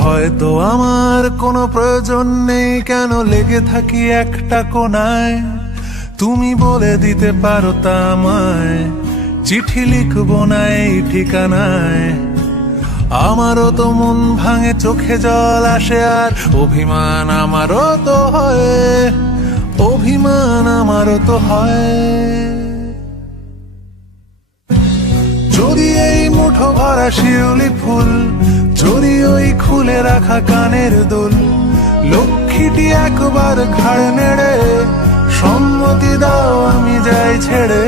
হয়তো আমার কোনো প্রয়োজন নেই, কেন লেগে থাকি একটা কোনায়। তুমি বলে দিতে পারো তা আমায়, চিঠি লিখবো না এই ঠিকানায়। আমারও তো মন ভাঙে, চোখে জল আসে, আর অভিমান আমারও তো হয়, অভিমান আমারও তো হয়। যদি এই মুঠো ভরা শিউলি ফুল, যদি ওই খুলে রাখা কানের দুল, লক্ষ্মীটি একবার ঘাড় নেড়ে সম্মতি দাও আমি যাই ছেড়ে।